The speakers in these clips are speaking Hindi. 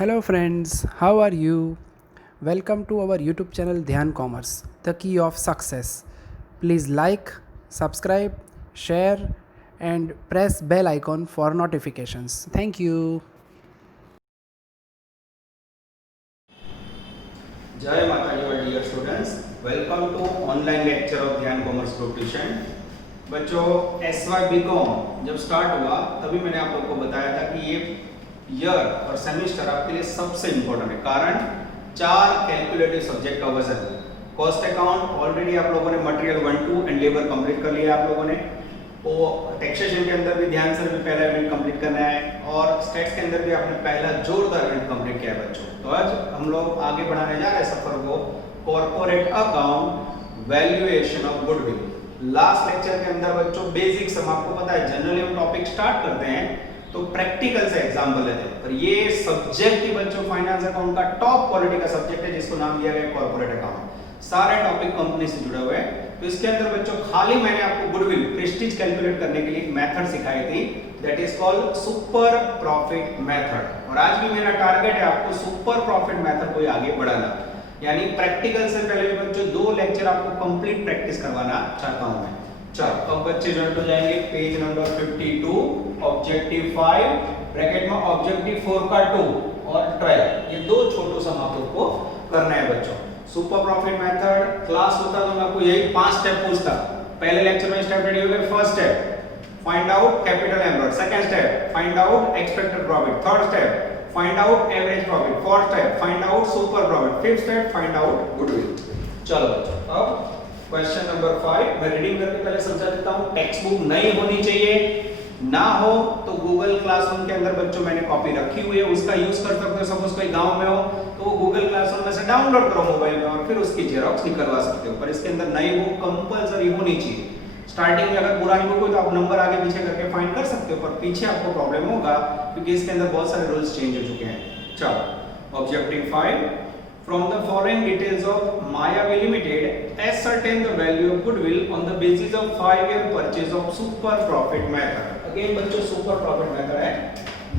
Hello friends, how are you? Welcome to our YouTube channel Dhyan Commerce, the key of success. Please like, subscribe, share and press bell icon for notifications. Thank you. जय माता दी और dear students, welcome to online lecture of Dhyan commerce group tuition. बच्चों, एसवाई बीकॉम जब स्टार्ट हुआ तभी मैंने आप लोगों को बताया था कि ये ईयर और सेमेस्टर आपके लिए सबसे इंपॉर्टेंट है। कारण 4 कैलकुलेटिव सब्जेक्ट का वजन। कॉस्ट अकाउंट ऑलरेडी आप लोगों ने मटेरियल 1 2 एंड लेबर कंप्लीट कर लिया आप लोगों ने। वो टैक्सेशन के अंदर भी ध्यान से भी पहला यूनिट कंप्लीट करना है और स्टैट्स के अंदर भी आपने पहला जोरदार यूनिट कंप्लीट किया है बच्चों। तो आज हम लोग आगे बढ़ाने जा रहे हैं सफर को, corporate account valuation of goodwill. Last lecture के अंदर बच्चों बेसिक्स हम आपको पता है, जनरली हम टॉपिक स्टार्ट करते हैं तो प्रैक्टिकल से एग्जांपल लेते हैं, पर ये सब्जेक्ट ही बच्चों फाइनेंस अकाउंट का टॉप क्वालिटी का सब्जेक्ट है जिसको नाम दिया गया कॉर्पोरेट अकाउंट। सारे टॉपिक कंपनी से जुड़े हुए हैं। तो इसके अंदर बच्चों खाली मैंने आपको गुडविल प्रेस्टीज कैलकुलेट करने के लिए एक मेथड सिखाई थी, that is called super profit method. और आज भी मेरा टारगेट है आपको सुपर प्रॉफिट मेथड को आगे बढ़ाना, यानी प्रैक्टिकल से पहले बच्चों 2 लेक्चर आपको कंप्लीट प्रैक्टिस करवाना चाहता हूं मैं। चलो अब बच्चे जॉइन हो जाएंगे पेज नंबर 52, ऑब्जेक्टिव 5 ब्रैकेट में ऑब्जेक्टिव 4 का 2 और 12, ये 2 छोटू सम आप लोग को करना है बच्चों। सुपर प्रॉफिट मेथड क्लास होता तो मैं आपको यही 5 स्टेप पूछता। पहले लेक्चर में स्टेप रेडी हो गए। First step find out capital employed, second step find out expected profit, third step find out average profit, fourth step find out super profit, fifth step find out goodwill. चलो बच्चों, अब क्वेश्चन नंबर 5 मैं रीडिंग करके पहले समझा देता हूं। टेक्स्ट बुक नहीं होनी चाहिए, ना हो तो गूगल क्लासरूम के अंदर बच्चों मैंने कॉपी रखी हुई है, उसका यूज कर सकते हो। सपोज कोई गांव में हो तो वो गूगल क्लासरूम में से डाउनलोड करो मोबाइल में और फिर उसकी जेरॉक्स निकलवा सकते हो, पर इसके अंदर नई बुक कंपलसरी होनी चाहिए। स्टार्टिंग में अगर पुरानी बुक हो तो आप नंबर आगे पीछे करके फाइंड कर सकते हो, पर पीछे आपको प्रॉब्लम होगा क्योंकि इसके अंदर बहुत सारे रूल्स चेंज हो चुके हैं। चलो objective 5, from the following details of Mayavi Limited, ascertain the value of goodwill on the basis of 5-year purchase of super profit method। Again बच्चों सुपर प्रॉफिट मेथड है,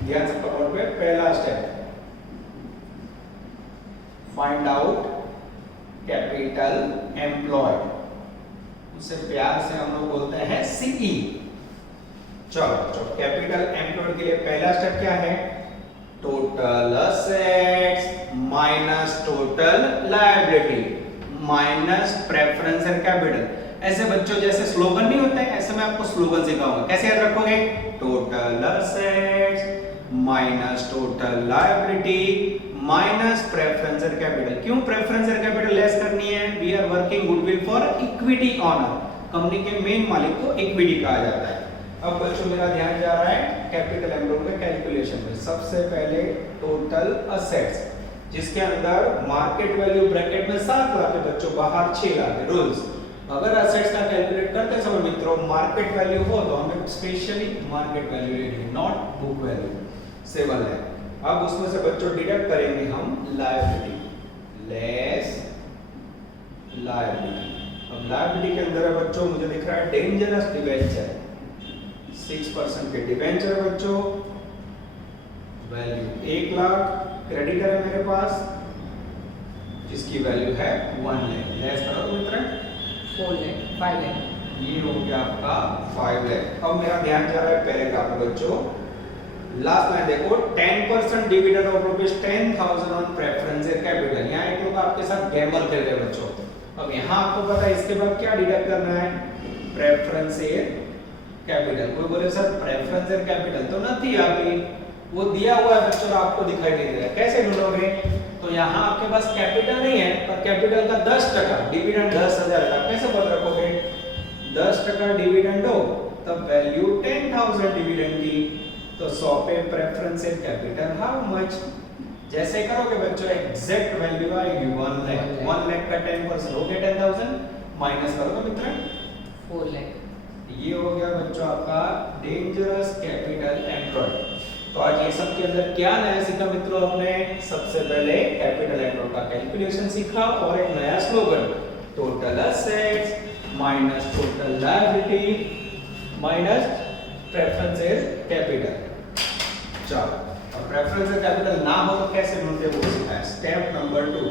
ध्यान से पकड़ पे। पहला step find out capital employed, उसे प्यार से हम लोग बोलते हैं सीई। चलो कैपिटल एम्प्लॉयड के लिए पहला स्टेप क्या है? Total assets minus total liability minus preference and capital. ऐसे बच्चों जैसे स्लोगन नहीं होते, ऐसे मैं आपको स्लोगन सिखाऊंगा। कैसे याद रखोगे? Total assets minus total liability minus preference and capital. क्यों प्रेफरेंस एंड कैपिटल लेस करनी है? We are working goodwill for equity owner, company के मेन मालिक को इक्विटी कहा जाता है। अब बच्चों मेरा ध्यान जा रहा है कैपिटल एम्प्लॉयड के कैलकुलेशन में। सबसे पहले टोटल असेट्स, जिसके अंदर मार्केट वैल्यू ब्रैकेट में 7 लाख है बच्चों, बाहर 6 लाख है। रूल्स, अगर असेट्स का कैलकुलेट करते समय मित्रों मार्केट वैल्यू हो तो हमें स्पेशली मार्केट वैल्यू लेनी है, नॉट बुक वैल्यू। 7 लाख। अब उसमें से बच्चों डिडक्ट करेंगे हम लायबिलिटी, लेस लायबिलिटी। अब लायबिलिटी के अंदर है बच्चों, मुझे दिख रहा है डेंजरस डिबेंचर, 6% के डिबेंचर बच्चों, वैल्यू 1 लाख। क्रेडिटर है मेरे पास जिसकी वैल्यू है 1 लाख। लेस करो तो मित्र 4 लाख 5 लाख, ये हो गया आपका 5 लाख। अब मेरा ध्यान जा रहा है पैराग्राफ में बच्चों, लास्ट लाइन देखो, 10% dividend of ₹10,000 on preference and capital. यहाँ एक लोग आपके साथ गैम्बल खेल रहे हैं बच्चों। अब यहाँ आपको पता है इसके बाद क्या डिडक्ट करना है? Preference and capital. कोई बोले सर प्रेफरेंस एंड कैपिटल तो नहीं अभी, वो दिया हुआ है बच्चों, आपको दिखाई दे रहा है। कैसे ढूंढोगे? तो यहाँ आपके पास कैपिटल नहीं है, पर कैपिटल का 10%, डिविडेंड 10,000 का। कैसे पता रखोगे? 10% डिविडेंड हो तब वैल्यू 10,000 डिविडेंड की, तो 100 पे preference and capital how much. जैसे करोगे बच्चों एग्जैक्ट वैल्यू आएगी 1 लाख। 1 लाख का 10% हो गया 10,000, माइनस करो तो मित्र 4 लाख। ये हो गया बच्चों आपका डेंजरस कैपिटल एम्प्लॉयड। तो आज ये सब के अंदर क्या नया सीखा मित्रों? हमने सबसे पहले कैपिटल एम्प्लॉयड का कैलकुलेशन सीखा और एक नया slogan, total assets minus total liability minus preference and capital. चलो अब प्रेफरेंशियल कैपिटल ना हो तो कैसे ढूंढते हैं वो सीखा है। Step number 2,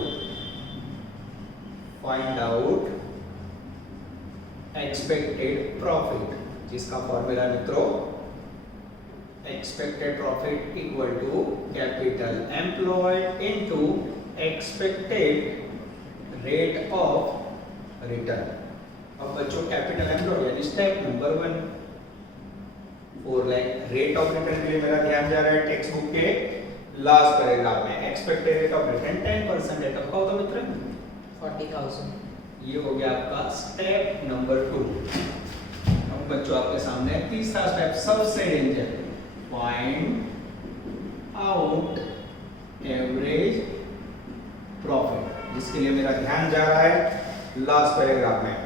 find out expected profit, जिसका फॉर्मूला मित्रों expected profit equal to capital employed into expected rate of return. अब बच्चों कैपिटल एम्प्लॉयड यानी step number 1 4 lakh rate of return के लिए मेरा ध्यान जा रहा है टेक्स्ट बुक के लास्ट पैराग्राफ में। एक्सपेक्टेड रेट ऑफ रिटर्न 10% है, कब का होता मित्र? 40,000। ये हो गया आपका स्टेप नंबर 2। अब बच्चों आपके सामने तीसरा स्टेप सबसे danger, find out average profit, जिसके लिए मेरा ध्यान जा रहा है लास्ट पैराग्राफ में।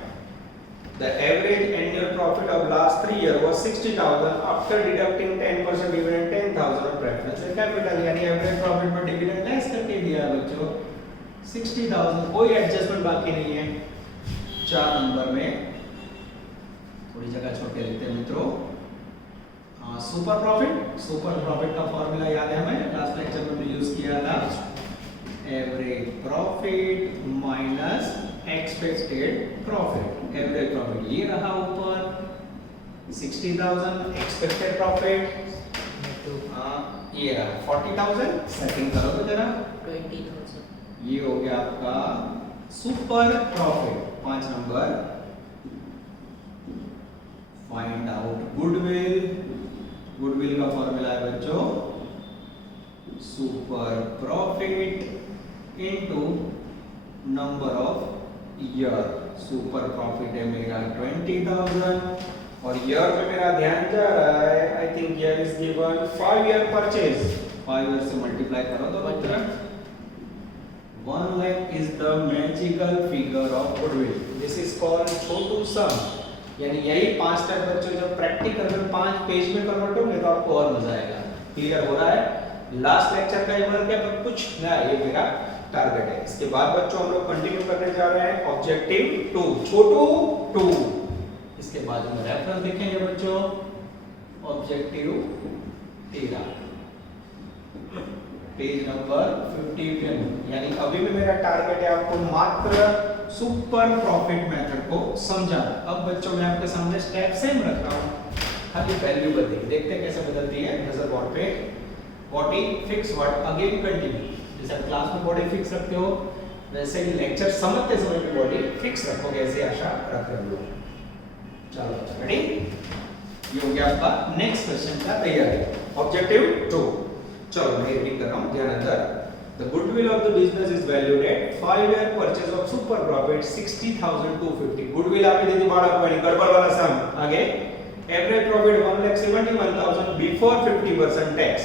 The average annual profit of last 3 years was 60,000 after deducting 10% dividend 10,000 of preferential capital, यानी एवरेज प्रॉफिट में डिविडेंड लेस करके दिया है बच्चों 60,000, कोई एडजस्टमेंट बाकी नहीं है। 4 नंबर में थोड़ी जगह छोड़ के लेते हैं मित्रों। सुपर प्रॉफिट का फॉर्मूला याद है हमें, लास्ट लेक्चर में भी यूज किया था। Average profit minus expected profit. Average profit ये रहा ऊपर 60,000, एक्सपेक्टेड प्रॉफिट ये रहा 40,000। सेटिंग करो तो जरा 20,000। ये हो गया आपका super profit. 5 number, find out goodwill का फॉर्मूला है बच्चों super profit into number of year. Super profit है मेरा 20,000 और ईयर में मेरा ध्यान जा रहा है, I think year is given 5 year purchase. 5 year से मल्टीप्लाई करो तो बच्चा 1 lakh is the magical figure of goodwill. This is called छोटू सम, यानी यही 5 स्टेप बच्चों जब प्रैक्टिकल में 5 पेज में कन्वर्ट होंगे तो आपको और मजा आएगा। क्लियर हो रहा है? लास्ट लेक्चर का ये वर्क है पर कुछ नया, ये मेरा टारगेट है। इसके बाद बच्चों हम लोग कंटिन्यू करने जा रहे हैं ऑब्जेक्टिव 2 छोटू 2। इसके बाद हम रेफरेंस देखेंगे बच्चों ऑब्जेक्टिव 13 पेज नंबर 51। यानी अभी भी मेरा टारगेट है आपको मात्र सुपर प्रॉफिट मेथड को समझाना। अब बच्चों मैं आपके सामने स्टेप सेम रख रहा हूं, खाली वैल्यू बदलेगी, देखते हैं कैसे बदलती है। नजर बोर्ड पे body fix what again continue. जैसे क्लास में बॉडी फिक्स रखते हो वैसे ही लेक्चर समझते समय भी बॉडी फिक्स रखोगे, ऐसे आशा रख रहे हो। चलो रेडी, ये हो गया आपका नेक्स्ट क्वेश्चन का तैयारी ऑब्जेक्टिव 2। चलो मैं रीडिंग कर रहा हूं, ध्यान अंदर। The goodwill of the business is valued at 5-year purchase of super profit 60,250। Goodwill आपकी दीदी बाड़ा पड़ी गड़बड़ वाला सम आगे। Average profit 1,71,000 before 50% tax.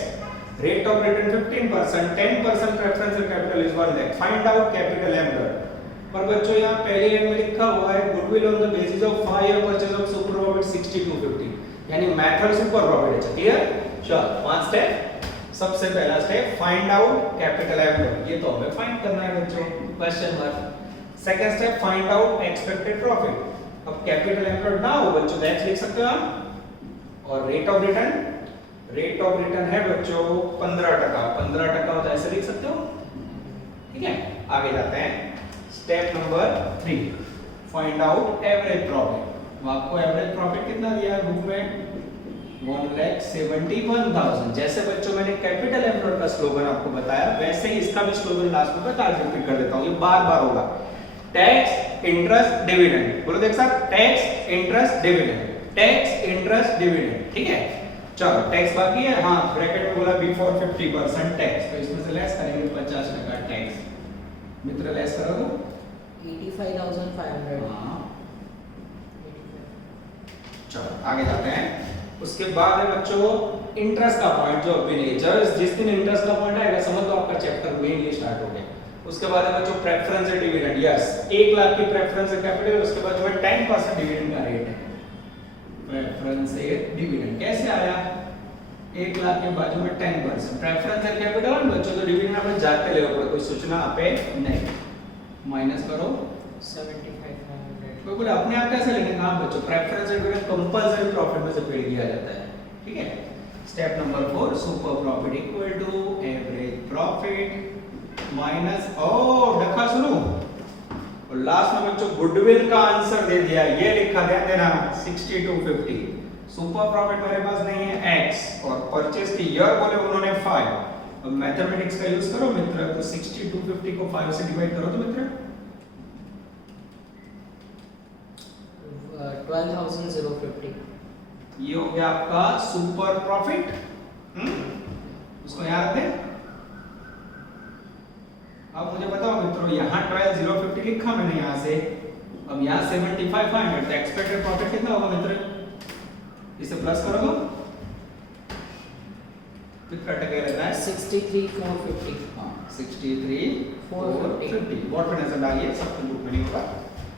Rate of return 15%, 10% preferential capital is 1 lakh. Find out capital employed. पर बच्चों यहाँ पहले लाइन में लिखा हुआ है goodwill on the basis of 5-year purchase of super profit 60,250, यानी मेथड सुपर प्रॉफिट है। क्लियर? चलो 5 स्टेप। सबसे पहला step find out capital employed, ये तो हमें फाइंड करना है बच्चों, question mark. Second step find out expected profit. अब कैपिटल एम्प्लॉयड ना हो बच्चों तो एक्स लिख सकते हो आप। और रेट ऑफ रिटर्न है बच्चों 15% होता है, ऐसे लिख सकते हो। ठीक है, आगे जाते हैं step number 3 find out average profit. आपको एवरेज प्रॉफिट कितना दिया है बुक में? 1,71,000। जैसे बच्चों मैंने कैपिटल एम्प्लॉयड का स्लोगन आपको बताया वैसे ही इसका भी स्लोगन लास्ट में बता रिपीट कर देता हूं, ये बार-बार होगा। टैक्स इंटरेस्ट डिविडेंड, बोलो देख सकते, tax interest dividend, tax interest dividend. ठीक है, चलो टैक्स बाकी है, हां ब्रैकेट में बोला बिफोर 50% टैक्स, तो इसमें से लेस करेंगे 50% टैक्स। मित्र लेस करो तो 85,500। हां चलो आगे जाते हैं। उसके बाद है बच्चों इंटरेस्ट का पॉइंट, जो अभी नहीं, जस्ट जिस दिन इंटरेस्ट का पॉइंट आएगा समझ लो आपका चैप्टर मेनली स्टार्ट हो गया। उसके बाद है बच्चों प्रेफरेंशियल डिविडेंड। यस, 1 लाख की प्रेफरेंशियल कैपिटल, उसके बाद जो है 10% डिविडेंड का रेट है। प्रेफरेंशियल डिविडेंड कैसे आया? 1 लाख के बाजू में 10% प्रेफरेंशियल कैपिटल और बच्चों तो डिविडेंड आपने जाते ले ऊपर, कोई सूचना पे नहीं। माइनस करो 75,500। कोई बोले अपने आप कैसे लेंगे? हाँ बच्चों प्रेफरेंशियल डिविडेंड कंपल्सरी प्रॉफिट में से पेड किया जाता है। ठीक है, step number 4 super profit equal to average profit minus देखा सुनो और लास्ट में बच्चों गुडविल का आंसर दे दिया, ये लिखा ध्यान देना 6250। सुपर प्रॉफिट मेरे पास नहीं है x और परचेज की ईयर बोले उन्होंने 5। अब मैथमेटिक्स का यूज करो मित्र, तो 6250 को 5 से डिवाइड करो तो मित्र 12,050. ये हो गया आपका सुपर प्रॉफिट। उसको याद रखें। अब मुझे बताओ मित्रों, यहाँ 12050 लिखा मैंने यहाँ से, अब यहाँ 75,500, तो एक्सपेक्टेड प्रॉफिट कितना होगा मित्र? इसे प्लस करो तो कितना टके रहता है? 63,450. हाँ 63,450 बोर्ड पे नजर डालिए, सबको बुक में नहीं होगा।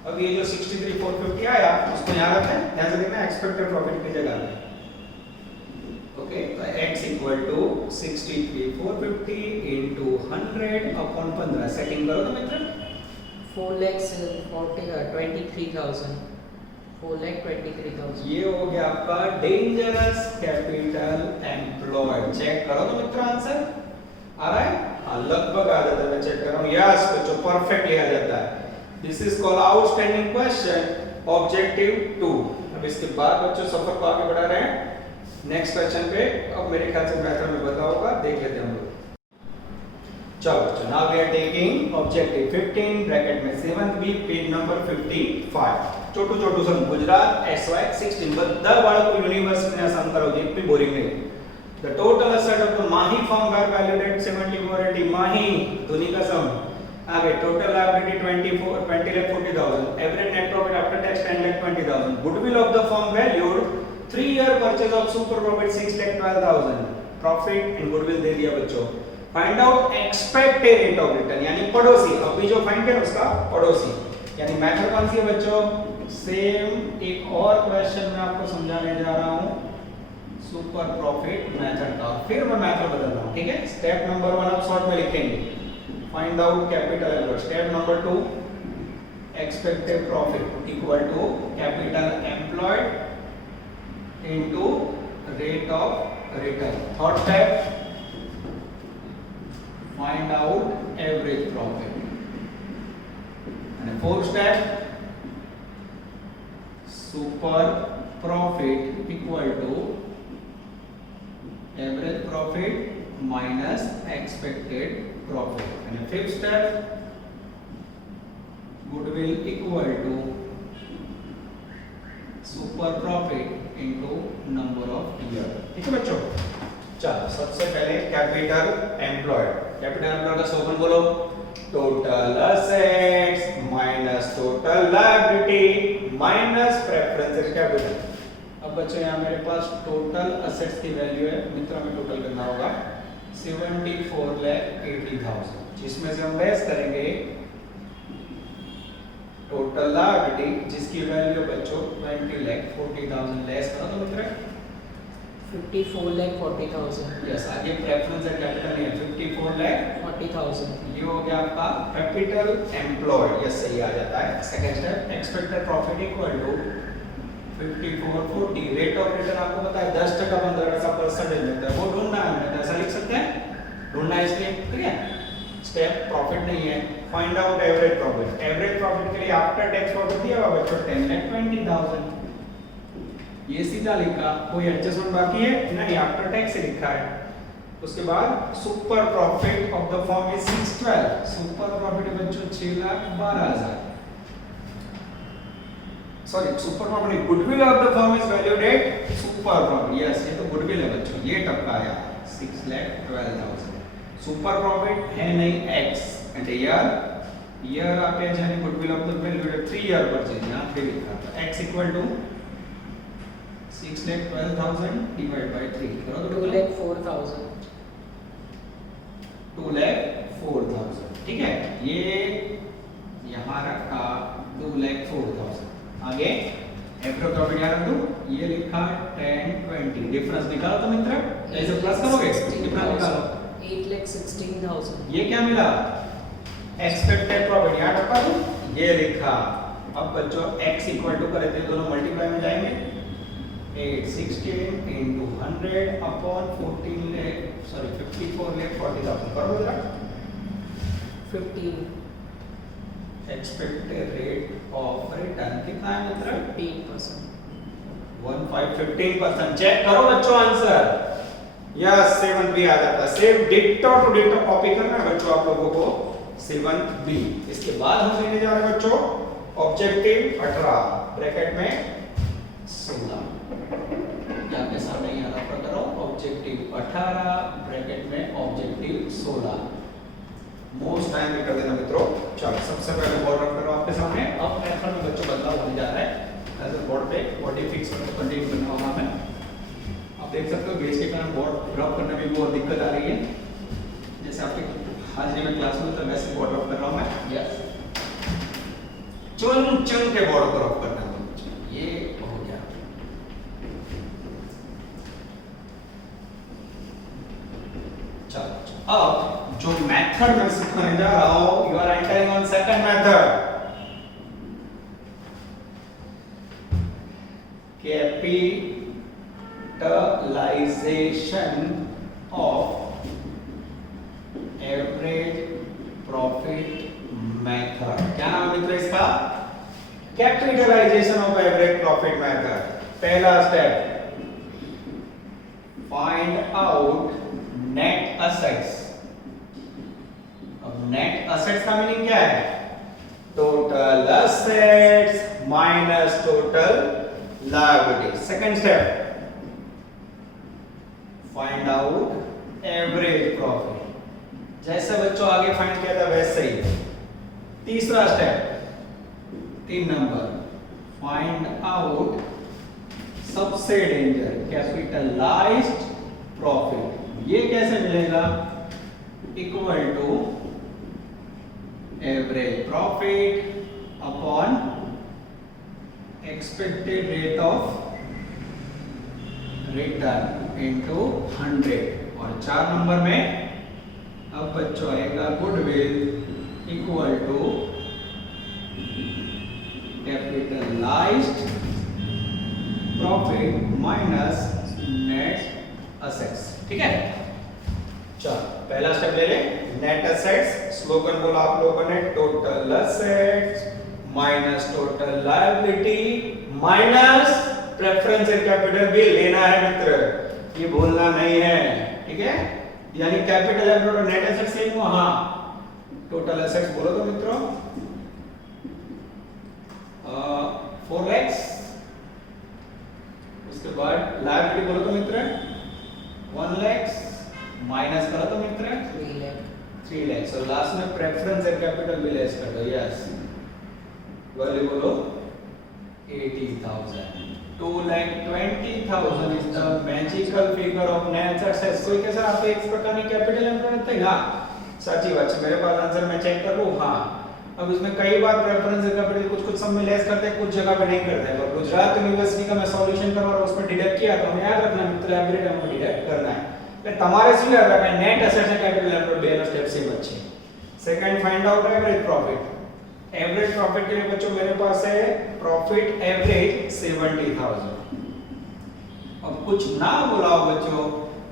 अब ये जो 63,450 आया उसको यहाँ रखते हैं, ध्यान से देखना एक्सपेक्टेड प्रॉफिट की जगह में। ओके, तो x equal to 63,450 into 100 upon 15 setting करो तो मित्र 4,23,000. 4,23,000. ये हो गया आपका डेंजरस कैपिटल एम्प्लॉयड। चेक करो तो मित्र आंसर आ रहा है? हाँ लगभग आ जाता है, मैं चेक कर रहा हूँ। यस बच्चों परफेक्टली आ जाता है। This is called outstanding question objective 2। अब इसके बाद बच्चों सफर को आगे बढ़ा रहे हैं नेक्स्ट क्वेश्चन पे। अब मेरे ख्याल से मैथड में बता होगा, देख लेते हैं हम लोग। चलो बच्चों now we are taking objective 15 bracket में 7th बी पेज नंबर 55। छोटू छोटू सम गुजरात SY 16 બધા બાળકો યુનિવર્સિટીના સમ કરો જે એટલી બોરિંગ નહીં। The total asset of the Mahi firm were valued at 7480 Mahi Dhoni का सम आगे total liability 20,40,000 average net profit after tax 10,20,000 goodwill of the firm valued 3-year purchase of super profit 6,12,000 profit and goodwill दे दिया बच्चों। Find out expected rate of return यानी पड़ोसी। अभी जो फाइंड किया उसका पड़ोसी यानी मेथड कौन सी है बच्चों? सेम एक और क्वेश्चन मैं आपको समझाने जा रहा हूं सुपर प्रॉफिट मेथड का। फिर मैं मेथड बदल रहा हूं, ठीक है? स्टेप नंबर 1 आप शॉर्ट में लिखेंगे, find out capital employed. Step number 2 expected profit equal to capital employed into rate of return. Third step find out average profit and fourth step super profit equal to average profit minus expected profit and fifth step goodwill equal to super profit into number of year। ठीक है बच्चों, चलो सबसे पहले कैपिटल एम्प्लॉयड। कैपिटल एम्प्लॉयड का स्लोगन बोलो, total assets minus total liability minus preference capital. अब बच्चों यहाँ मेरे पास टोटल असेट्स की वैल्यू है मित्र, में टोटल करना होगा 74,80,000 जिसमें से हम लेस करेंगे टोटल लायबिलिटी जिसकी वैल्यू बच्चों 20,40,000 लेस करो तो मित्र 54,40,000. यस आगे प्रेफरेंस एंड कैपिटल नहीं है 54,40,000 ये हो गया आपका कैपिटल एम्प्लॉयड। यस सही आ जाता है। Second step expected profit equal to 5440 rate of return आपको पता है 10% 15% परसेंटेज मिलता है, वो ढूंढना है हमें। ऐसा लिख सकते हैं, ढूंढना है इसलिए, ठीक है? स्टेप प्रॉफिट नहीं है, find out average profit. Average profit के लिए आफ्टर टैक्स प्रॉफिट दिया हुआ बच्चों 10,20,000 ये सीधा लिखा, कोई एडजस्टमेंट बाकी है नहीं, आफ्टर टैक्स से लिखा है। उसके बाद super profit of the firm is 612 super profit बच्चों 6,12,000 sorry super profit goodwill of the firm is valued at super profit. Yes ये तो गुडविल है बच्चों, ये टपका आया 6,12,000 सुपर प्रॉफिट है नहीं x एंड ईयर आपके जाने goodwill of the valued at 3 year purchase यहां पे लिखा था x equal to 6,12,000 divide by 3 करो तो 2,04,000. 2,04,000 ठीक है, ये यहाँ रखा 2,04,000। आगे एवरेज प्रॉफिट यहाँ रख दो, ये लिखा 10,20 डिफरेंस निकालो तो मित्र, ऐसे प्लस करोगे डिफरेंस निकालो 8,16,000. ये क्या मिला एक्सपेक्टेड प्रॉफिट यहाँ रखा दो, ये लिखा। अब बच्चों x इक्वल टू करे थे दोनों मल्टीप्लाई में जाएंगे 816 into 100 upon 14 lakh, sorry 54 lakh 40,000 करो जरा 15 एक्सपेक्टेड रेट ऑफ रिटर्न कितना है मित्र 15%. 15% चेक करो बच्चों आंसर यस 7 बी आ जाता है सेम डिक्टो टू डिक्टो कॉपी करना है बच्चों आप लोगों को 7 बी इसके बाद हम लेने जा रहे हैं बच्चों ऑब्जेक्टिव 18 ब्रैकेट में 16 आपके सामने यहाँ रखा करो ऑब्जेक्टिव 18 ब्रैकेट में ऑब्जेक्टिव 16 मोस्ट टाइम में कर देना मित्रों चलो सबसे पहले बोर्ड रख करो आपके सामने अब मेथड में बच्चों बदलाव होने जा रहा है ऐसे बोर्ड पे बॉडी फिक्स करके कंटिन्यू करना होगा हमें आप देख सकते हो बेस के कारण बोर्ड रब करने में बहुत दिक्कत आ रही है जैसे आपके हाजिरी में क्लास में तो वैसे बोर्ड रब कर रहा हूं मैं यस चुन चुन के बोर्ड को रब करना है ये हो गया चलो अब जो मेथड मैं सिखाने जा रहा हूं you are entering on second method capitalization of average profit method क्या नाम है मित्रों इसका capitalisation of average profit method पहला step find out net assets अब नेट असेट्स का मीनिंग क्या है total assets minus total liability second step find out average profit जैसे बच्चों आगे फाइंड किया था वैसे ही तीसरा स्टेप 3 नंबर फाइंड आउट सबसे डेंजर कैपिटलाइज्ड प्रॉफिट ये कैसे मिलेगा equal to average profit upon expected rate of return into 100 और 4 नंबर में अब बच्चों आएगा goodwill equal to capitalized profit minus net assets ठीक है चलो पहला स्टेप ले ले नेट असेट्स स्लोगन बोला आप लोगों ने total assets minus total liability minus preference and capital भी लेना है मित्र ये भूलना नहीं है ठीक है यानी capital and net asset same हो हां टोटल एसेट्स बोलो तो मित्रों 4 lakhs उसके बाद लायबिलिटी बोलो तो मित्र 1 lakhs माइनस करो तो मित्र 3 lakhs और लास्ट में प्रेफरेंस एंड कैपिटल भी लेस कर दो यस वैल्यू बोलो 80,000 2,20,000 is the magical figure of net assets कोई कैसा आप एक प्रकार की कैपिटल एम्प्लॉयमेंट है हां सच्ची बात है मेरे पास आंसर मैं चेक कर लूं हां अब इसमें कई बार प्रेफरेंस कैपिटल कुछ सब में लेस करते हैं कुछ जगह पे नहीं करते हैं पर गुजरात यूनिवर्सिटी का मैं सॉल्यूशन करवा रहा हूं उसमें डिडक्ट किया तो हमें याद रखना मित्र एवरेज अमाउंट डिडक्ट करना है એટલે તમારે શું યાદ રાખना net assets and capital employed બે નો સ્ટેપ સેમ જ છે second find out average profit average profit के लिए बच्चों मेरे पास है प्रॉफिट एवरेज 70,000 अब कुछ ना बोला हो बच्चों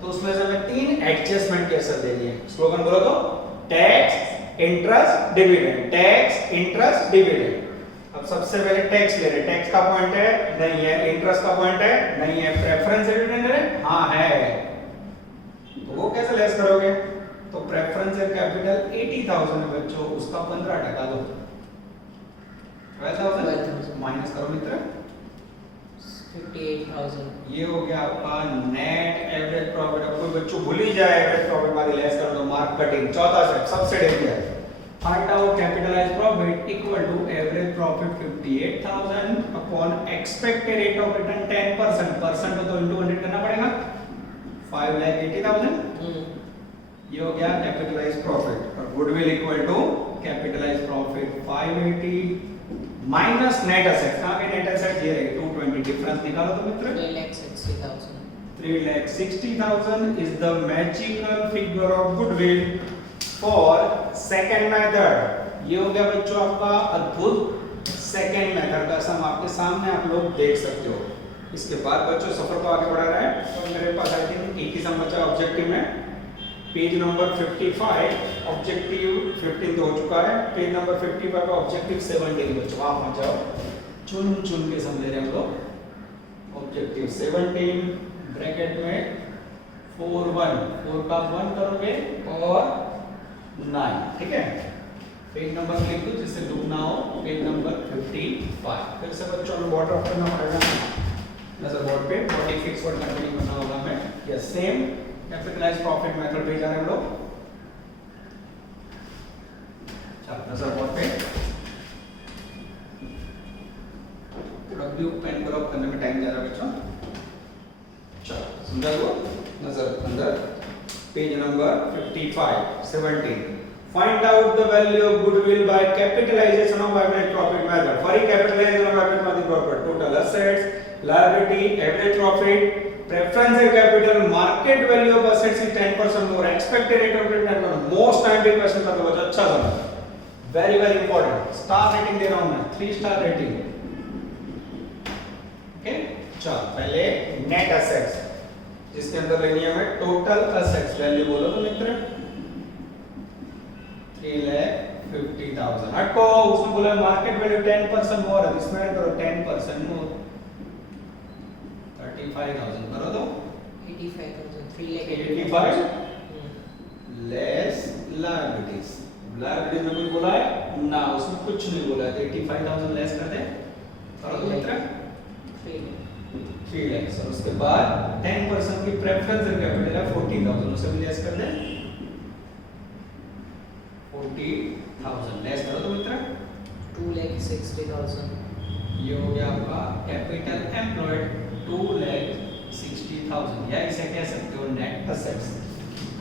तो उसमें से हमें 3 एडजस्टमेंट कैसे देनी है स्लोगन बोलो तो tax interest dividend tax interest dividend अब सबसे पहले टैक्स ले रहे टैक्स का पॉइंट है नहीं है इंटरेस्ट का पॉइंट है नहीं है प्रेफरेंस डिविडेंड है हां है तो वो कैसे लेस करोगे तो प्रेफरेंस कैपिटल 80,000 है बच्चों उसका 15% दो 12,000 माइनस करो मित्र 58,000 ये हो गया आपका नेट एवरेज प्रॉफिट अब कोई बच्चों भूल ही जाए एवरेज प्रॉफिट वाली लेस कर दो मार्क कटिंग चौथा स्टेप सबसे danger find out capitalized profit equal to average profit 58,000 upon expected rate of return 10% percent तो इनटू 100 करना पड़ेगा 5,80,000 ये हो गया कैपिटलाइज्ड प्रॉफिट और goodwill equal to capitalized profit 580 minus net asset कहां के नेट एसेट ये रहे 220 डिफरेंस निकालो तो मित्र 3,60,000 3,60,000 is the magical figure of goodwill for second method ये हो गया बच्चों आपका अद्भुत सेकंड मेथड का सम आपके सामने आप लोग देख सकते हो इसके बाद बच्चों सफर को आगे बढ़ा रहा है और मेरे पास आई थिंक एक ही सम बचा ऑब्जेक्टिव में। पेज नंबर 55 ऑब्जेक्टिव 15 तो हो चुका है, पेज नंबर 55 का ऑब्जेक्टिव 17 बच्चों वहां पहुंच जाओ। चुन चुन के सम ले रहे हैं हम लोग। ऑब्जेक्टिव 17 ब्रैकेट में 4 का 1 करोगे और 9, ठीक है। पेज नंबर लिख दो जिससे लूप ना हो। पेज नंबर 55 फिर से बच्चों में बोर्ड ऑफ करना पड़ेगा नजर बोर्ड पे, बॉडी फिक्स वर्ड कंटिन्यू करना होगा हमें। Yes same capitalize profit method पे जा रहे हैं हम लोग। चलो नजर बोर्ड पे W पेन पर करने में टाइम जा रहा है बच्चों। चलो समझा दो नजर अंदर। Page number 55 17 find out the value of goodwill by capitalization of average profit method. फरी capitalization of average profit method, total assets, liability, average profit, preferential capital, market value of assets is 10% more, expected rate of return है। most time big question था तो बच्चा अच्छा था, very very important। Star rating दे रहा हूं मैं, 3 स्टार रेटिंग। ओके चल पहले नेट एसेट्स जिसके अंदर लेनी है हमें टोटल एसेट्स वैल्यू बोलो तो मित्र 3,50,000। हटको उसमें बोला मार्केट वैल्यू 10% मोर है, इसमें करो 10% मोर 35,000 करो तो 85,000 3 85 लेस लायबिलिटीज। लायबिलिटीज में कुछ बोला है ना, उसमें कुछ नहीं बोला है तो 85,000 लेस कर दे करो तो मित्र 3 लाख। और उसके बाद 10% की प्रेफरेंस कैपिटल है 40,000, उसे भी लेस कर दे 40,000 लेस करो तो मित्र 2,60,000। ये हो गया आपका कैपिटल एम्प्लॉयड 2,60,000 या इसे कह सकते हो नेट एसेट्स।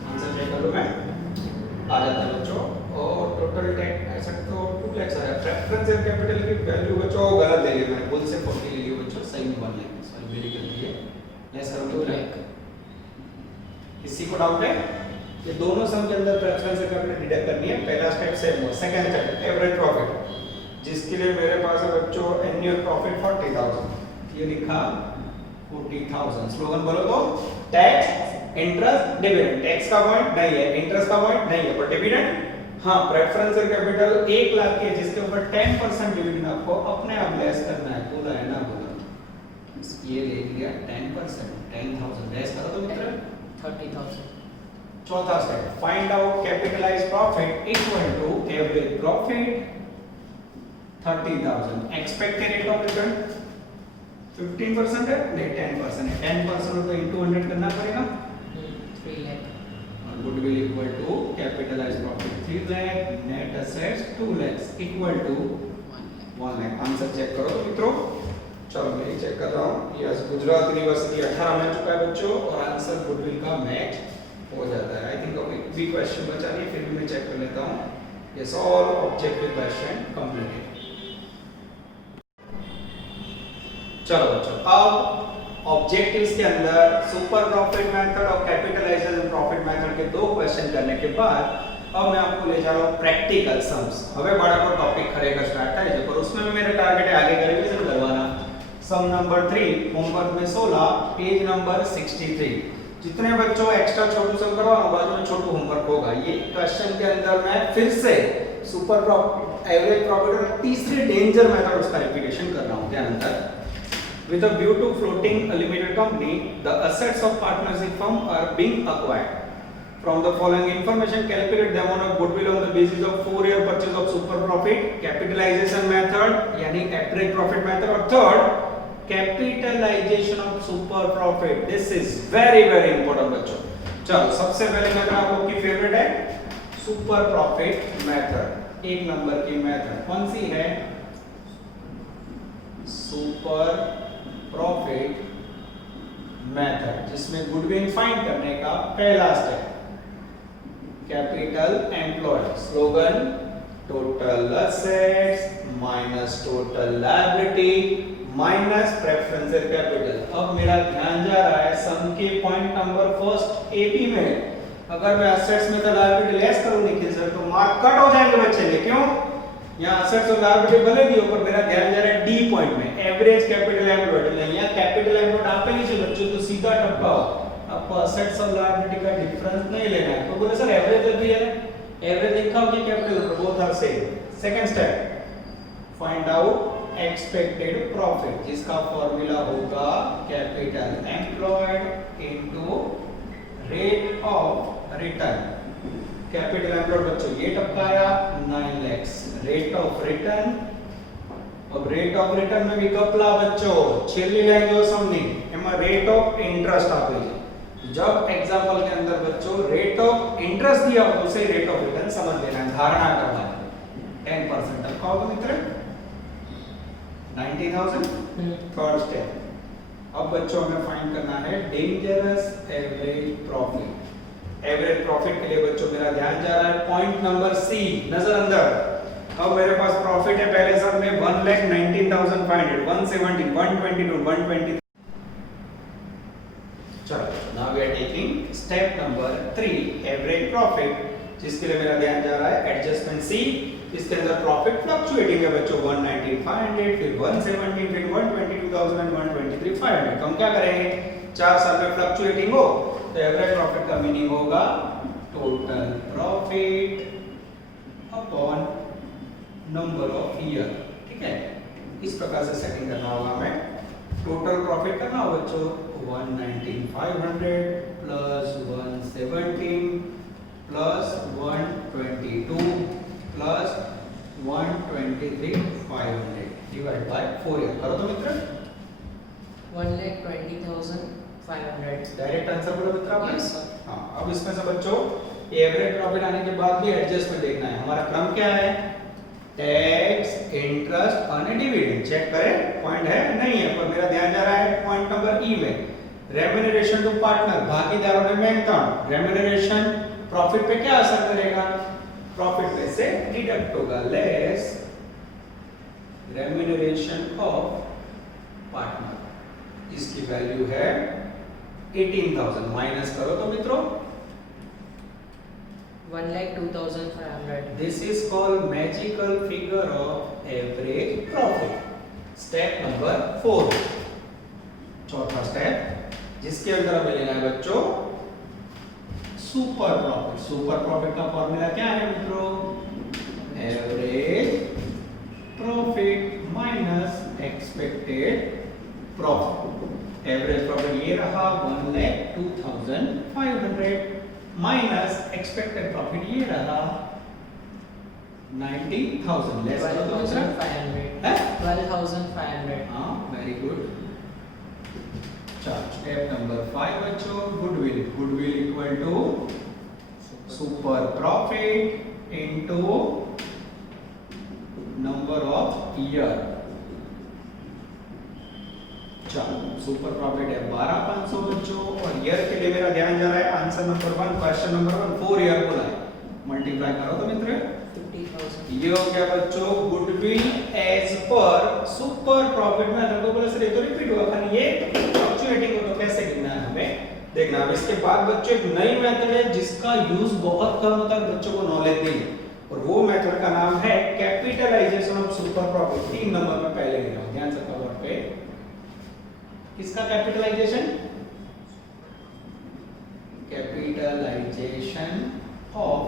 आंसर चेक कर लो मैं आ जाता है बच्चों। और टोटल डेट एसेट तो 2 लाख आ रहा है। प्रेफरेंस कैपिटल की वैल्यू बच्चों गलत ले लिया मैंने, भूल से 40 ले लिया बच्चों, सही में 1 लाख, सॉरी मेरी गलती है। लेस करो 2 लाख। किसी को डाउट है? ये दोनों सम के अंदर प्रेफरेंस कैपिटल डिडक्ट करनी है। पहला स्टेप सेम हुआ। सेकंड स्टेप एवरेज प्रॉफिट, जिसके लिए मेरे पास है बच्चों एनुअल प्रॉफिट 40,000, ये लिखा 40,000। स्लोगन बोलो तो टैक्स इंटरेस्ट डिविडेंड। टैक्स का पॉइंट नहीं है, इंटरेस्ट का पॉइंट नहीं है, पर डिविडेंड हाँ। प्रेफरेंशियल कैपिटल 1 लाख की है जिसके ऊपर 10% डिविडेंड आपको अपने आप लेस करना है। बोला है ना, बोला ये ले लिया 10%, 10,000 लेस करो तो मित्र 30,000। चौथा step find out capitalized profit equal to average profit 30,000। Expected rate of return 15% है नहीं 10% है। 10% तो इनटू 100 करना पड़ेगा 3 लाख। और goodwill equal to capitalized profit 3 lakh, net assets 2 lakh equal to 1 lakh. Answer check करो तो मित्रों। चलो मैं ही चेक कर रहा हूं। यस गुजरात यूनिवर्सिटी 18 में चुका है बच्चों और आंसर गुडविल का मैच हो जाता है। आई थिंक अभी भी क्वेश्चन बचा नहीं, फिर भी मैं चेक कर लेता हूं। Yes all objective question completed. चलो बच्चों अब ऑब्जेक्टिव्स के अंदर सुपर प्रॉफिट मेथड और कैपिटलाइजेशन प्रॉफिट मेथड के 2 क्वेश्चन करने के बाद अब मैं आपको ले जा रहा हूं प्रैक्टिकल सम्स। હવે બાળકો ટોપિક ખરેખર સ્ટાર્ટ થાય છે पर उसमें भी मेरा टारगेट है आगे का रिवीजन करवाना। सम नंबर 3 होमवर्क में 16 पेज नंबर 63। जितने बच्चों एक्स्ट्रा छोटू सम करवाओ बाजू में छोटू होमवर्क होगा। ये क्वेश्चन के अंदर मैं फिर से सुपर प्रॉफिट एवरेज प्रॉफिट और तीसरे डेंजर मेथड उसका रिपीटेशन कर रहा हूं। ध्यान अंदर with a view to floating a limited company the assets of partnership firm are being acquired from the following information calculate the amount of goodwill on the basis of 4-year purchase of super profit capitalization method यानी average profit method और third capitalization of super profit। this is very very important बच्चों। चलो सबसे पहले मेथड आप लोग की फेवरेट है सुपर प्रॉफिट मेथड। 1 नंबर की मेथड कौन सी है? सुपर प्रॉफिट मेथड, जिसमें गुडविल फाइंड करने का पहला step capital employed. Slogan total assets minus total liability minus preferential capital. अब मेरा ध्यान जा रहा है सम के point number first A B में अगर मैं एसेट्स में तो लायबिलिटी लेस करूं निखिल सर तो मार्क कट हो जाएंगे बच्चे के। क्यों? यहाँ असेट्स और लायबिलिटी भले दियो पर मेरा ध्यान जा रहा है डी पॉइंट में एवरेज कैपिटल एम्प्लॉयड એટલે અહીંયા कैपिटल एम्प्लॉयड આપેલી છે बच्चों तो सीधा टपकाओ आपको असेट्स और लायबिलिटी का डिफरेंस नहीं लेना है तो बोले सर एवरेज भी है एवरेज लिखा हो कि capital both are same second step find out expected profit जिसका फॉर्मूला होगा capital employed into rate of return capital employed बच्चों ये टपकाया 9 लाख रेट ऑफ रिटर्न अब रेट ऑफ रिटर्न में भी कपला बच्चों छेली लाइन जो समझनी एमा रेट ऑफ इंटरेस्ट आपे છે जब एग्जांपल के अंदर बच्चों रेट ऑफ इंटरेस्ट दिया हो उसे रेट ऑफ रिटर्न समझ लेना धारणा करना 10% टपकाओ तो मित्र 90,000 थर्ड स्टेप अब बच्चों हमें फाइंड करना है dangerous average profit average profit के लिए बच्चों मेरा ध्यान जा रहा है पॉइंट नंबर सी नजर अंदर अब मेरे पास प्रॉफिट है पहले साल में 1,19,500 170 122 123 चलो now we are taking step number 3 average profit जिसके लिए मेरा ध्यान जा रहा है एडजस्टमेंट सी इसके अंदर प्रॉफिट फ्लक्चुएटिंग है बच्चों 119,500 फिर 117 फिर 122,000 एंड 123,500 तो हम क्या करेंगे 4 साल में फ्लक्चुएटिंग हो तो एवरेज प्रॉफिट का मीनिंग होगा total profit upon number of year ठीक है इस प्रकार से सेटिंग करना होगा हमें टोटल प्रॉफिट करना होगा बच्चों 119,500 plus 117 plus 122 plus 123,500 divide by 4 year करो तो मित्र 1,20,500 डायरेक्ट आंसर बोलो मित्र आपने Yes, sir. हां अब इसमें से बच्चों एवरेज प्रॉफिट आने के बाद भी एडजस्टमेंट देखना है हमारा क्रम क्या है टैक्स इंटरेस्ट और डिविडेंड चेक करें पॉइंट है नहीं है पर मेरा ध्यान जा रहा है पॉइंट नंबर ई में रेम्यूनरेशन टू पार्टनर भागीदारों में मेहनतान रेम्यूनरेशन प्रॉफिट पे क्या असर करेगा प्रॉफिट में से डिडक्ट होगा लेस रेम्यूनरेशन ऑफ पार्टनर इसकी वैल्यू है 18,000 माइनस करो तो मित्रों 1,02,500 This is called magical figure of average profit. Step number 4. चौथा स्टेप जिसके अंदर हमें लेना है बच्चों सुपर प्रॉफिट सुपर प्रॉफिट का फॉर्मूला क्या है मित्रों average profit minus expected profit average profit ये रहा 1,02,500 माइनस एक्सपेक्टेड प्रॉफिट ये रहा 90,000 लेस 12,500 12,500 हाँ वेरी गुड चलो स्टेप नंबर 5 बच्चों goodwill equal to super profit into number of year चलो सुपर प्रॉफिट है 12,500 बच्चों और ईयर के लिए मेरा ध्यान जा रहा है answer number 1 question number 1 4 year बोला है मल्टीप्लाई करो तो मित्र 50,000 ये हो गया बच्चों goodwill as per super profit में अगर बोले सर ये तो रिपीट हुआ खाली ये फ्लक्चुएटिंग हो तो कैसे गिनना है हमें देखना अब इसके बाद बच्चों एक नई मेथड है जिसका यूज बहुत कम होता है बच्चों को नॉलेज देने और वो मेथड का नाम है कैपिटलाइजेशन ऑफ सुपर प्रॉफिट 3 नंबर में पहले लिखा हूं ध्यान से कवर पे किसका capitalization capitalization of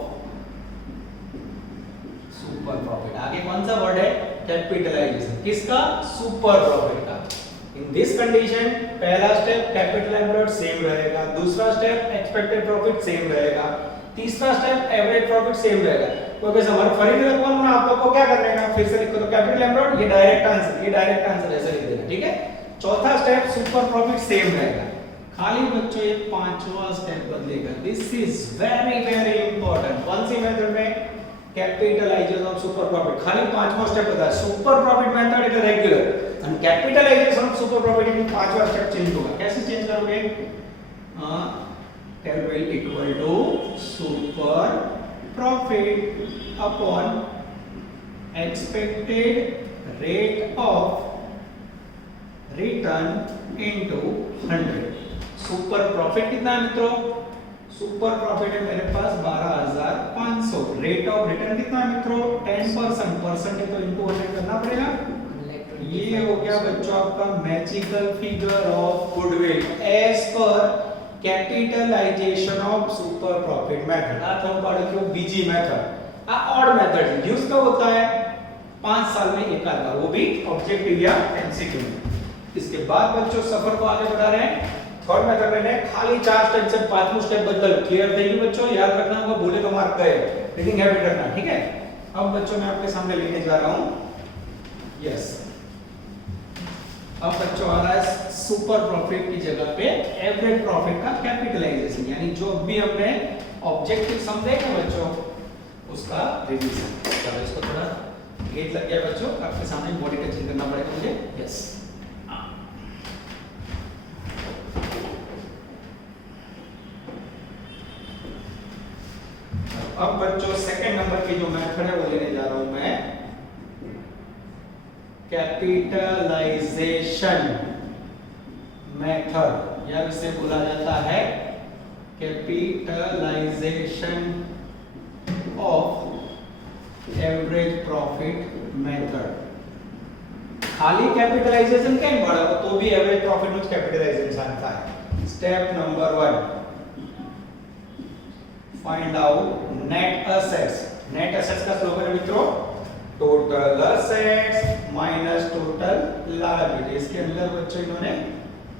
super profit आगे कौन सा वर्ड है कैपिटलाइजेशन किसका सुपर प्रॉफिट का इन दिस कंडीशन पहला स्टेप कैपिटल एम्प्लॉयड सेम रहेगा दूसरा स्टेप एक्सपेक्टेड प्रॉफिट सेम रहेगा तीसरा स्टेप एवरेज प्रॉफिट सेम रहेगा क्योंकि हमारे फरीद रकम में आप लोग को क्या करना है फिर से लिखो तो कैपिटल एम्प्लॉयड ये डायरेक्ट आंसर ऐसे लिख देना ठीक है चौथा स्टेप सुपर प्रॉफिट सेम रहेगा खाली बच्चों ये पांचवा स्टेप बदलेगा this is very very important कौन सी मेथड में कैपिटलाइजेशन ऑफ सुपर प्रॉफिट खाली पांचवा स्टेप बता super profit method is regular and capitalization of super profit में पांचवा स्टेप चेंज होगा कैसे चेंज करोगे capital equal to super profit upon expected rate of return into 100 super profit कितना है मित्रों सुपर प्रॉफिट है मेरे पास 12,500। रेट ऑफ रिटर्न कितना है मित्रों 10%, परसेंटेज तो इनटू 100 करना पड़ेगा। ये हो गया बच्चों आपका magical figure of goodwill as पर capitalisation of super profit method. आ तो पढ़ो बीजी मेथड, आ ऑड मेथड यूज कब होता है 5 साल में एक आध बार, वो भी ऑब्जेक्टिव या एमसीक्यू में। इसके बाद बच्चों सफर को आगे बढ़ा रहे हैं। थर्ड मेथड में खाली 4 स्टेप से 5वां स्टेप बदल क्लियर थे बच्चों, याद रखना होगा, बोले तो मार्क गए, रीडिंग हैबिट रखना, ठीक है। अब बच्चों मैं आपके सामने लेने जा रहा हूं यस, अब बच्चों आ रहा है सुपर प्रॉफिट की जगह पे एवरेज प्रॉफिट का कैपिटलाइजेशन, यानी जो भी हमने ऑब्जेक्टिव सम देखा बच्चों उसका रिवीजन। चलो इसको थोड़ा गेट लग गया बच्चों, आपके सामने बॉडी टचिंग करना पड़ेगा मुझे यस। अब बच्चों सेकंड नंबर की जो मेथड है वो लेने जा रहा हूं मैं, कैपिटलाइजेशन मेथड, या इसे बोला जाता है capitalization of average profit method. खाली कैपिटलाइजेशन कहीं बढ़ा तो भी एवरेज प्रॉफिट में कैपिटलाइजेशन आता है। Step number 1, find out net assets. Net assets का स्लोगन है मित्रों total assets minus total liability. इसके अंदर बच्चों इन्होंने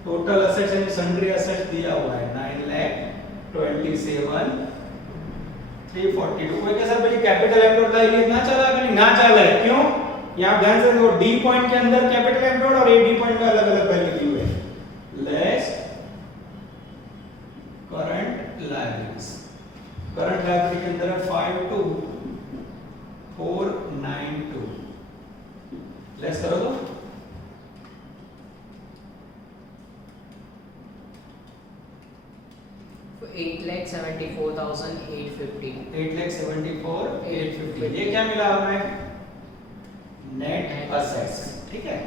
total assets and sundry assets दिया हुआ है 9,27,342। कोई सर भाई कैपिटल एम्प्लॉयड का लिए ना चला कि ना चला है, क्यों? यहां ध्यान से देखो डी पॉइंट के अंदर कैपिटल एम्प्लॉयड और ए डी पॉइंट में अलग-अलग पहले लिखे हुए हैं। Less current liabilities, current liability के अंदर है 52,492, लेस करो तो 8,74,850। 8,74,850 ये क्या मिला हमें? नेट असेट्स, ठीक है।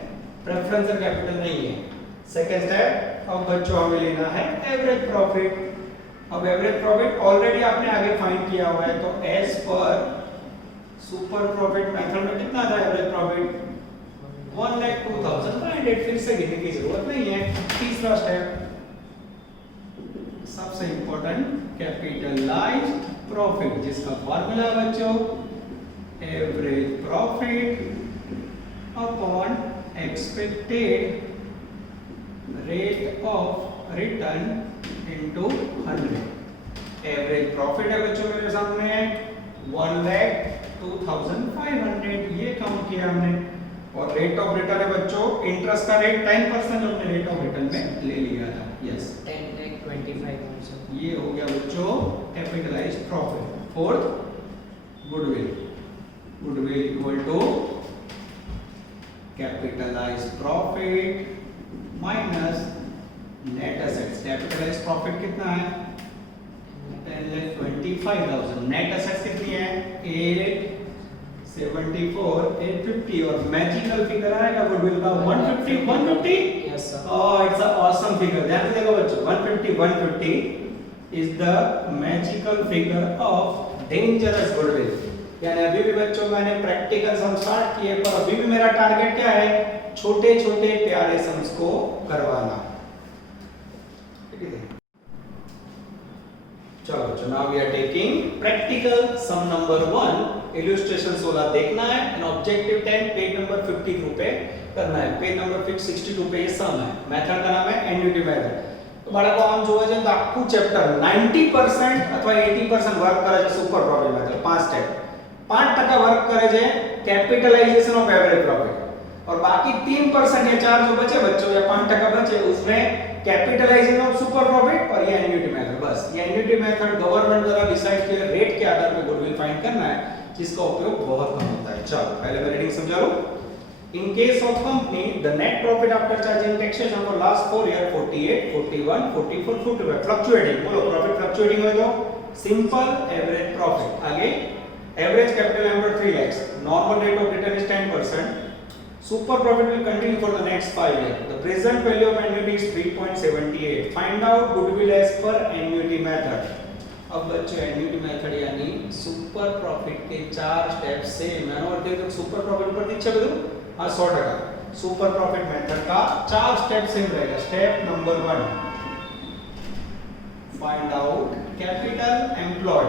प्रेफरेंस और कैपिटल नहीं है। सेकंड स्टेप, अब बच्चों हमें लेना है एवरेज प्रॉफिट। अब एवरेज प्रॉफिट ऑलरेडी आपने आगे फाइंड किया हुआ है, तो as per super profit method में कितना था एवरेज प्रॉफिट? 1,02,500। फिर से गिनने की जरूरत नहीं है। तीसरा स्टेप सबसे इंपॉर्टेंट, कैपिटलाइज्ड प्रॉफिट, जिसका फार्मूला बच्चों average profit upon expected rate of return into 100। Average profit है बच्चों मेरे सामने 1,02,500, ये काउंट किया हमने। और रेट ऑफ रिटर्न है बच्चों इंटरेस्ट का रेट 10% हमने रेट ऑफ रिटर्न में ले लिया था यस। 10,25,000। ये हो गया बच्चों capitalized profit. Fourth goodwill, goodwill equal to capitalized profit minus net assets. Capitalized profit कितना है? 10,25,000। नेट एसेट्स कितनी है? 8,74,850। और मैजिकल फिगर आएगा गुडविल का 150। 150 yes sir. Oh, it's an awesome figure. ध्यान से देखो बच्चों 150 is the magical figure of dangerous goodwill। यानी अभी भी बच्चों मैंने प्रैक्टिकल सम स्टार्ट किए, पर अभी भी मेरा टारगेट क्या है? छोटे छोटे प्यारे सम्स को करवाना। ठीक है, चलो बच्चों now we are taking practical sum number 1। Illustration 16 देखना है एंड ऑब्जेक्टिव 10 पेज नंबर 52 पे करना है। पेज नंबर 62 पे ये सम है। मेथड का नाम है एन्युटी मेथड। तो बाळको આમ જોવા જાય તો આખું ચેપ્ટર 90% अथवा 80% વર્ક કરે છે super profit method. 5 step 5% work करे છે कैपिटलाइजेशन ऑफ एवरेज प्रॉफिट, और बाकी 3% या 4 जो बचे बच्चों या 5% बचे उसमें कैपिटलाइजेशन ऑफ सुपर प्रॉफिट और ये एन्युटी मेथड। बस ये एन्युटी मेथड गवर्नमेंट द्वारा डिसाइड किए रेट के आधार पर गुडविल फाइंड करना है, जिसका उपयोग बहुत कम होता है। चलो पहले मैं रीडिंग समझा लूं। In case of company, the net profit after charging taxation for last 4 year 48, 41, 44, 45 fluctuating। बोलो प्रॉफिट फ्लक्चुएटिंग हो तो सिंपल एवरेज प्रॉफिट। आगे average capital employed 3 lakhs, normal rate of return is 10%, super profit will continue for the next 5 years, the present value of annuity is 3.78, find out goodwill as per annuity method। अब बच्चों एन्युटी मेथड यानी सुपर प्रॉफिट के 4 स्टेप सेम है और देखो सुपर प्रॉफिट ऊपर नीचे बदलो हां 100% सुपर प्रॉफिट मेथड का 4 स्टेप सेम रहेगा। Step number 1 find out capital employed,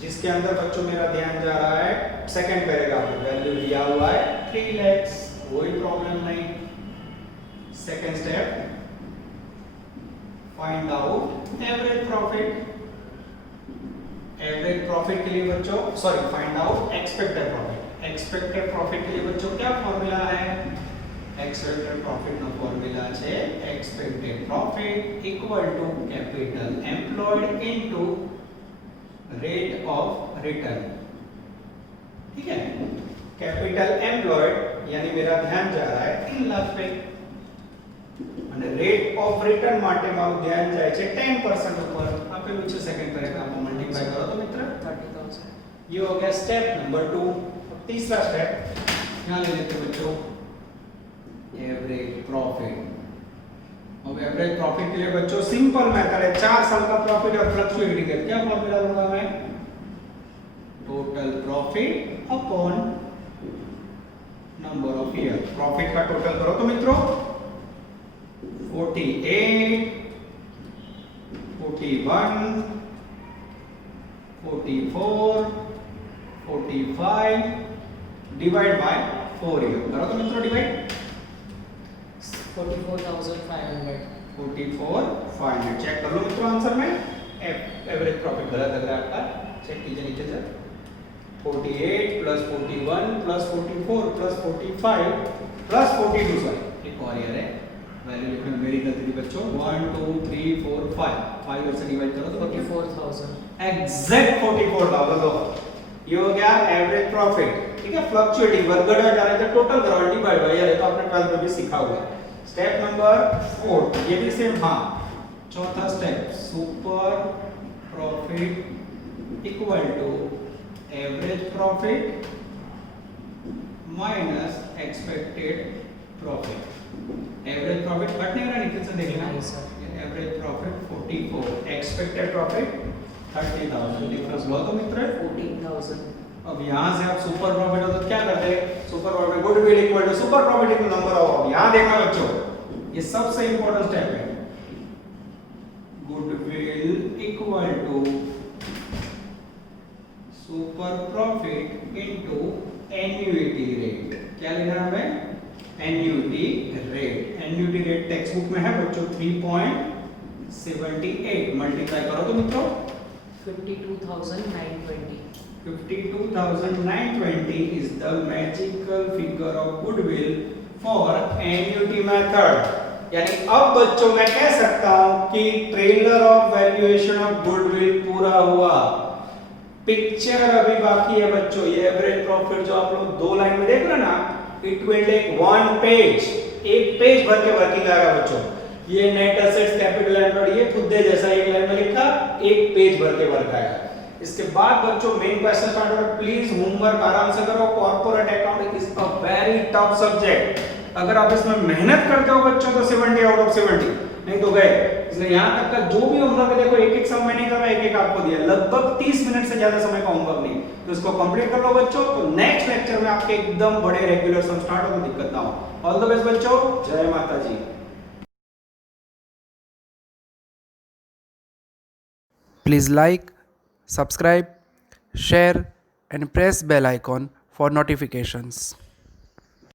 जिसके अंदर बच्चों मेरा ध्यान जा रहा है सेकंड पैराग्राफ में वैल्यू दिया हुआ है 3 लाख, कोई प्रॉब्लम नहीं। Second step find out average profit, average profit के लिए बच्चों sorry find out expected profit, expected profit के लिए बच्चों क्या फॉर्मूला है, एक्सपेक्टेड प्रॉफिट નો ફોર્મ્યુલા છે expected profit equal to capital employed into rate of return. ठीक है, कैपिटल एम्प्लॉयड यानी मेरा ध्यान जा रहा है 3 लाख पे અને રેટ ઓફ રિટર્ન માટે મારું ધ્યાન જાય છે 10% ઉપર આપેલું છે સેકન્ડ પેરેગ્રાફમાં મલ્ટીપ્લાય કરો તો મિત્ર 30,000। ये हो गया स्टेप नंबर 2। तीसरा स्टेप यहाँ ले लेते हैं बच्चों एवरेज प्रॉफिट। अब एवरेज प्रॉफिट के लिए बच्चों सिंपल मेथड है 4 साल का प्रॉफिट और फ्लक्चुएटिंग है। क्या फॉर्मूला लूंगा मैं, total profit upon number of year. Profit का टोटल करो तो मित्रों 48, 41, 44, 45 डिवाइड बाय 4 ईयर। करो तो मित्रों डिवाइड 44,500। 44,500 चेक कर लो मित्रों आंसर में एवरेज प्रॉफिट गलत लग रहा है आपका, चेक कीजिए नीचे से 48 plus 41 plus 44 plus 45 plus 42 sorry एक और ईयर है वैल्यू लिखने में मेरी गलती थी बच्चों 1 2 3 4 5 ईयर से डिवाइड करो तो 44,000। एग्जैक्ट 44,000 हो। ये हो गया एवरेज प्रॉफिट। ठीक है, फ्लक्चुएटिंग वर्गड़ जा रहा है टोटल करो डिवाइड बाय ये तो आपने 12 में भी सीखा हुआ है। स्टेप नंबर 4 ये भी सेम हां चौथा step super profit equal to average profit minus expected profit. Average profit cut नहीं हो रहा नीचे से देख लेना नहीं sir. Average profit 44 expected profit 30,000 difference हुआ तो मित्र 14,000। अब यहां से आप सुपर प्रॉफिट हो तो क्या करते हैं super profit goodwill equal to super profit into number of. यहां देखना बच्चों ये सबसे इंपॉर्टेंट स्टेप है goodwill equal to super profit into annuity rate. क्या लेना है हमें annuity rate. Annuity rate text book में है बच्चों 3.78 मल्टीप्लाई करो तो मित्रों 52,920। 52,920 is the magical figure of goodwill for annuity method। यानी अब बच्चों मैं कह सकता हूं कि trailer of valuation of goodwill पूरा हुआ। पिक्चर अभी बाकी है बच्चों। ये एवरेज प्रॉफिट जो आप लोग 2 लाइन में देख रहे हैं ना इट विल टेक 1 पेज, एक पेज भर के वर्किंग आएगा बच्चों। ये नेट एसेट्स कैपिटल एम्प्लॉयड ये खुद दे जैसा एक लाइन में लिखा एक पेज भर के वर्क आएगा। इसके बाद बच्चों मेन क्वेश्चन स्टार्ट होगा। प्लीज होमवर्क आराम से करो। Corporate accounting is a very tough subject. अगर आप इसमें मेहनत करते हो बच्चों तो 70 आउट ऑफ 70 नहीं तो गए। इसलिए यहां तक का जो भी होमवर्क है देखो एक एक सम में नहीं कर रहा एक एक आपको दिया लगभग 30 मिनट से ज्यादा समय का होमवर्क नहीं तो इसको कंप्लीट कर लो बच्चों। तो नेक्स्ट लेक्चर में आपके एकदम बड़े रेगुलर सम स्टार्ट हो तो दिक्कत ना हो। ऑल द बेस्ट बच्चों, जय माता जी। Please like, subscribe, share and press bell icon for notifications.